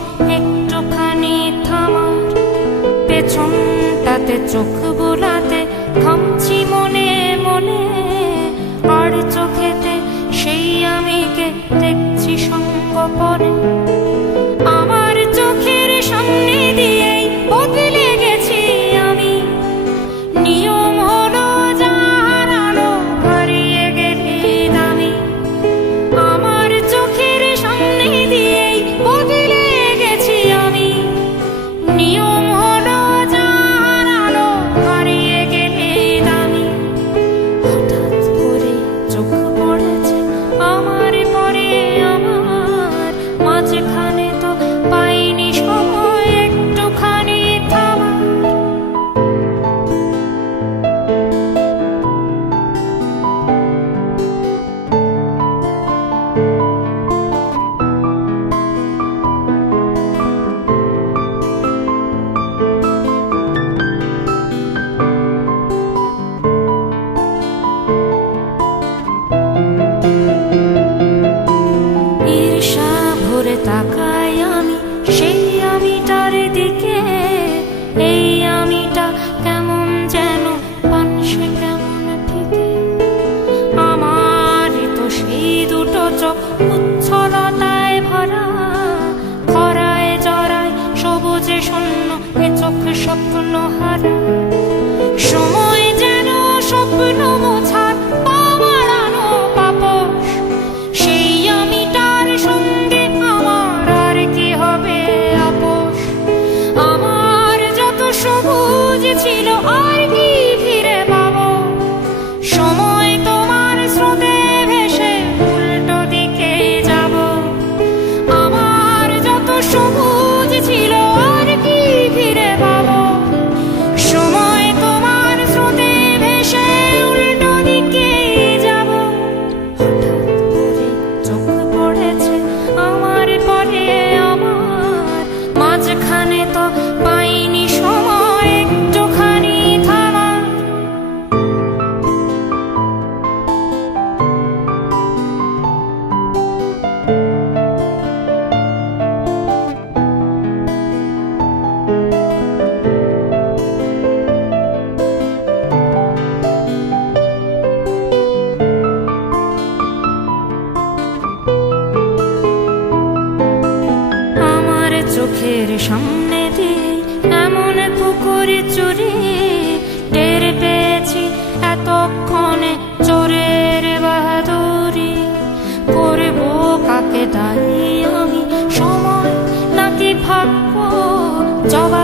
সময় একটুখানি থামার, পেছনটাতে চোখ বোলাতে থামছি মনে মনে, আর চোখেতে সেই আমিকে দেখছি সঙ্গপরে। আমার চোখের সামনে দিয়েই বদলে গেছি আমি, নিয়ম হলো যা হারালো হারিয়ে গেলি দামি। আমার চোখের সামনে দিয়েই বদলে গেছি আমি, নিয়ম হলো যা হারালো হারিয়ে গেলি দামি। হঠাৎ করে চোখ পড়েছে আমার পরে আমার, মাঝখানে তো পাইনি সময় একটুখানি থামার। ঈর্ষা ভরে তাকাই আমি সেই আমিটার দিকে, এই আমিটা কেমন যেন পানসে কেমন ফিকে। আমার তো সেই দুটো চোখ উচ্ছলতায় ভরা, খরায় জরায় সবুজে শূন্য এ চোখ স্বপ্ন হারা। সময় যেন স্বপ্ন মোছার পা বাড়ানো পাপস, সেই আমিটার সঙ্গে আমার আর কি হবে আপোষ। আমার যত সবুজ ছিল আর কি ফিরে পাবো, সময় তোমার স্রোতে ভেসে উল্টো দিকে যাব। আমার যত সবুজ ছিল আর কি ফিরে পাবো, সময় তোমার স্রোতে ভেসে উল্টো দিকে যাব। হঠাৎ করে চোখ পড়েছে আমার পরে আমার, মাঝখানে তো পাইনি সময় একটুখানি থামার। আমার চোখের সামনে দিয়ে এমন পুকুর চুরি, টের পেয়েছি এতক্ষণে চোরের বাহাদুরি। করবো কাকে দায়ী আমি, সময় নাকি ভাগ্য, জবাব